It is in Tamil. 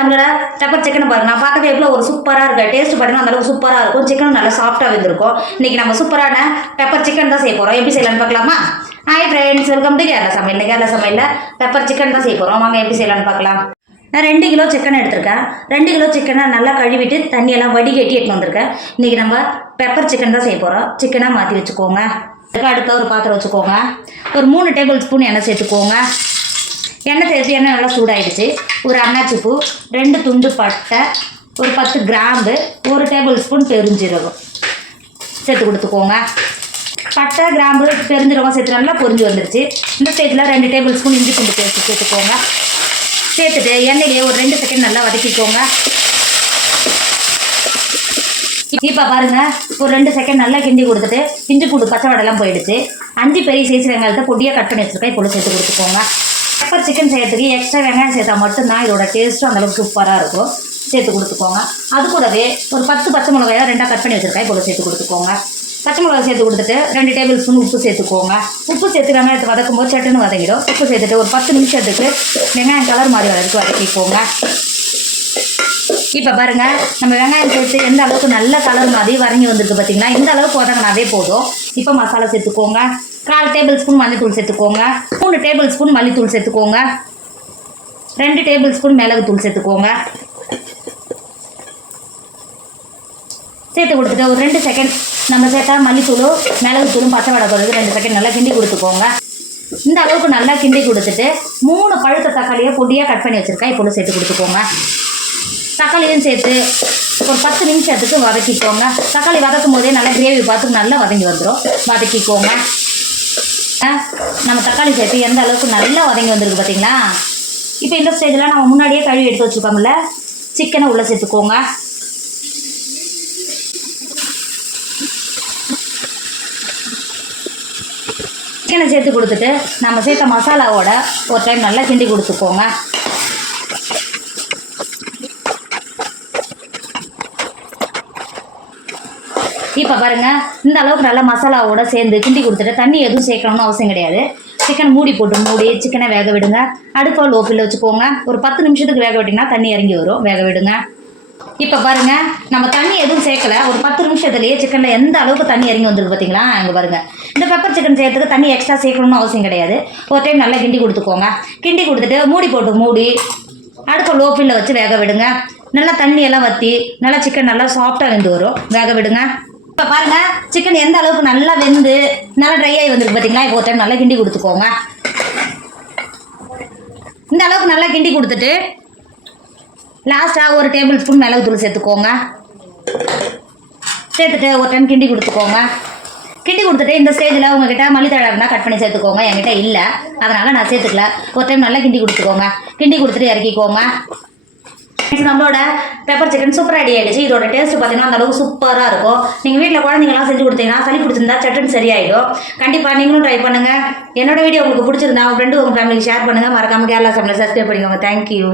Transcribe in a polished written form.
நம்மளோட பெப்பர் சிக்கனை பாருங்க, நான் பார்க்கவே எவ்வளோ ஒரு சூப்பராக இருக்கு. டேஸ்ட் பார்த்தீங்கன்னா அந்த அளவுக்கு சூப்பராக இருக்கும். சிக்கனும் நல்லா சாஃப்டாக வெந்திருக்கும். இன்னைக்கு நம்ம சூப்பரான பெப்பர் சிக்கன் தான் செய்ய போகிறோம். எப்படி செய்யலான்னு பார்க்கலாமா? Hi friends, welcome to Kerala சமையல். கேரளா சமையலில் பெப்பர் சிக்கன் தான் செய்ய போகிறோம். வாங்க எப்படி செய்யலான்னு பார்க்கலாம். நான் 2 கிலோ சிக்கன் எடுத்திருக்கேன். 2 கிலோ சிக்கனை நல்லா கழுவிட்டு தண்ணியெல்லாம் வடிகட்டி எடுத்து வந்திருக்கேன். இன்றைக்கி நம்ம பெப்பர் சிக்கன் தான் செய்ய போகிறோம். சிக்கனாக மாற்றி வச்சுக்கோங்க. அடுத்த ஒரு பாத்திரம் வச்சுக்கோங்க. ஒரு 3 டேபிள் ஸ்பூன் எண்ணெய் சேர்த்துக்கோங்க. எண்ணெய் சேர்த்து எண்ணெய் நல்லா சூடாயிடுச்சு. ஒரு அன்னாச்சி பூ, 2 துண்டு பட்டை, ஒரு 10 கிராம்பு, 1 டேபிள் ஸ்பூன் பெருஞ்சீரகம் சேர்த்து கொடுத்துக்கோங்க. பட்டை, கிராம்பு, பெருஞ்சீரகம் சேர்த்து நல்லா பொரிஞ்சு வந்துடுச்சு. இந்த ஸ்டேஜில் 2 டேபிள் ஸ்பூன் இஞ்சி பூண்டு பேஸ்ட் சேர்த்துக்கோங்க. சேர்த்துட்டு எண்ணெயிலே ஒரு 2 செகண்ட் நல்லா வதக்கிக்கோங்க. இப்போ பாருங்கள், ஒரு 2 செகண்ட் நல்லா கிண்டி கொடுத்துட்டு இஞ்சி பூண்டு பச்சை வடைலாம் போயிடுச்சு. 5 பெரிய சைஸ் வெங்காயத்தை பொடியாக கட் பண்ணி வச்சுருக்கேன். இப்போ சேர்த்து கொடுத்துக்கோங்க. பெப்பர் சிக்கன் செய்யறதுக்கு எக்ஸ்ட்ரா வெங்காயம் சேர்த்தா மட்டும்தான் இதோட டேஸ்ட்டும் அந்தளவுக்கு சூப்பராக இருக்கும். சேர்த்து கொடுத்துக்கோங்க. அது கூடவே ஒரு 10 பச்சை மிளகாயை 2 கட் பண்ணி வச்சுருக்கேன். இப்போ சேர்த்து கொடுத்துக்கோங்க. பச்சை மிளகாய் சேர்த்து கொடுத்துட்டு 2 டேபிள் ஸ்பூன் உப்பு சேர்த்துக்கோங்க. உப்பு சேர்த்து வெங்காயத்தை வதக்கும் போது சட்டுன்னு வதங்கிடும். உப்பு சேர்த்துட்டு ஒரு 10 நிமிஷத்துக்கு வெங்காயம் கலர் மாதிரி வரைக்கும் வதக்கிக்கோங்க. இப்போ பாருங்கள், நம்ம வெங்காயம் சேர்த்து எந்த அளவுக்கு நல்ல கலர் மாதிரி வதங்கி வந்திருக்கு பார்த்தீங்களா? இந்த அளவுக்கு வதங்கினாவே போதும். இப்போ மசாலா சேர்த்துக்கோங்க. 4 டேபிள் ஸ்பூன் மல்லித்தூள் சேர்த்துக்கோங்க. 3 டேபிள் ஸ்பூன் மல்லித்தூள் சேர்த்துக்கோங்க. 2 டேபிள் ஸ்பூன் மிளகுத்தூள் சேர்த்துக்கோங்க. சேர்த்து கொடுத்துட்டு ஒரு 2 செகண்ட் நம்ம சேர்த்தா மல்லித்தூளும் மிளகுத்தூளும் பச்சை வடை போடுறது 2 செகண்ட் நல்லா கிண்டி கொடுத்துக்கோங்க. இந்த அளவுக்கு நல்லா கிண்டி கொடுத்துட்டு 3 பழுத்த தக்காளியை பொடியாக கட் பண்ணி வச்சுருக்கேன். இப்போ சேர்த்து கொடுத்துக்கோங்க. தக்காளியும் சேர்த்து ஒரு 10 நிமிஷத்துக்கு வதக்கிக்கோங்க. தக்காளி வதக்கும் போதே நல்லா கிரேவி பார்த்து நல்லா வதங்கி வந்துடும். வதக்கிக்கோங்க. நம்ம தக்காளி சேர்த்து எந்த அளவுக்கு நல்லா வதங்கி வந்திருக்கு பார்த்தீங்களா? இப்போ இந்த ஸ்டேஜில் நம்ம முன்னாடியே கழுவி எடுத்து வச்சுக்கோம்ல, சிக்கனை உள்ளே சேர்த்துக்கோங்க. சிக்கனை சேர்த்து கொடுத்துட்டு நம்ம சேர்த்த மசாலாவோட ஒரு டைம் நல்லா கிண்டி கொடுத்துக்கோங்க. இப்போ பாருங்கள், இந்த அளவுக்கு நல்லா மசாலாவோட சேர்ந்து கிண்டி கொடுத்துட்டு தண்ணி எதுவும் சேர்க்கணும்னு அவசியம் கிடையாது. சிக்கன் மூடி போட்டு சிக்கனை வேக விடுங்க. அடுப்பை லோ ஃப்ளேமில் வச்சுக்கோங்க. ஒரு 10 நிமிஷத்துக்கு வேக விட்டிங்கன்னா தண்ணி இறங்கி வரும். வேக விடுங்க. இப்போ பாருங்கள், நம்ம தண்ணி எதுவும் சேர்க்கல. ஒரு 10 நிமிஷத்துலேயே சிக்கனில் எந்த அளவுக்கு தண்ணி இறங்கி வந்துருக்கு பார்த்தீங்களா? இங்கே பாருங்கள், இந்த பெப்பர் சிக்கன் செய்யறதுக்கு தண்ணி எக்ஸ்ட்ரா சேர்க்கணும்னு அவசியம் கிடையாது. ஒரு டைம் நல்லா கிண்டி கொடுத்துக்கோங்க. கிண்டி கொடுத்துட்டு மூடி போட்டு அடுப்பை லோ ஃப்ளேமில் வச்சு வேக விடுங்க. நல்லா தண்ணியெல்லாம் வற்றி நல்லா சிக்கன் நல்லா சாஃப்டாக வெந்து வரும். வேக விடுங்க. இப்போ பாருங்கள், சிக்கன் எந்த அளவுக்கு நல்லா வெந்து நல்லா ட்ரை ஆகி வந்துருக்கு பார்த்தீங்களா? இப்போ ஒரு டைம் நல்லா கிண்டி கொடுத்துக்கோங்க. இந்த அளவுக்கு நல்லா கிண்டி கொடுத்துட்டு லாஸ்ட்டாக ஒரு டேபிள் ஸ்பூன் மிளகுத்தூள் சேர்த்துக்கோங்க. சேர்த்துட்டு ஒரு டைம் கிண்டி கொடுத்துக்கோங்க. கிண்டி கொடுத்துட்டு இந்த ஸ்டேஜில் உங்கள்கிட்ட மல்லித்தழை கட் பண்ணி சேர்த்துக்கோங்க. என்கிட்ட இல்லை, அதனால் நான் சேர்த்துக்கல. ஒரு டைம் நல்லா கிண்டி கொடுத்துக்கோங்க. கிண்டி கொடுத்துட்டு இறக்கிக்கோங்க. நம்மளோட பெப்பர் சிக்கன் சூப்பராக ரெடி ஆகிடுச்சு. இதோட டேஸ்ட் பார்த்தீங்கன்னா அந்த அளவுக்கு சூப்பராக இருக்கும். நீங்கள் வீட்டில் குழந்தைங்களாம் செஞ்சு கொடுத்தீங்கன்னா சளி பிடிச்சிருந்தா சட்டுன்னு சரியாயிடும். கண்டிப்பாக நீங்களும் ட்ரை பண்ணுங்கள். என்னோட வீடியோ உங்களுக்கு பிடிச்சிருந்தா உங்கள் ஃப்ரெண்டு உங்கள் ஃபேமிலிக்கு ஷேர் பண்ணுங்கள். மறக்காமல் கேரளா சமையல் சப்ஸ்கிரைப் பண்ணிக்கோங்க. தேங்க்யூ.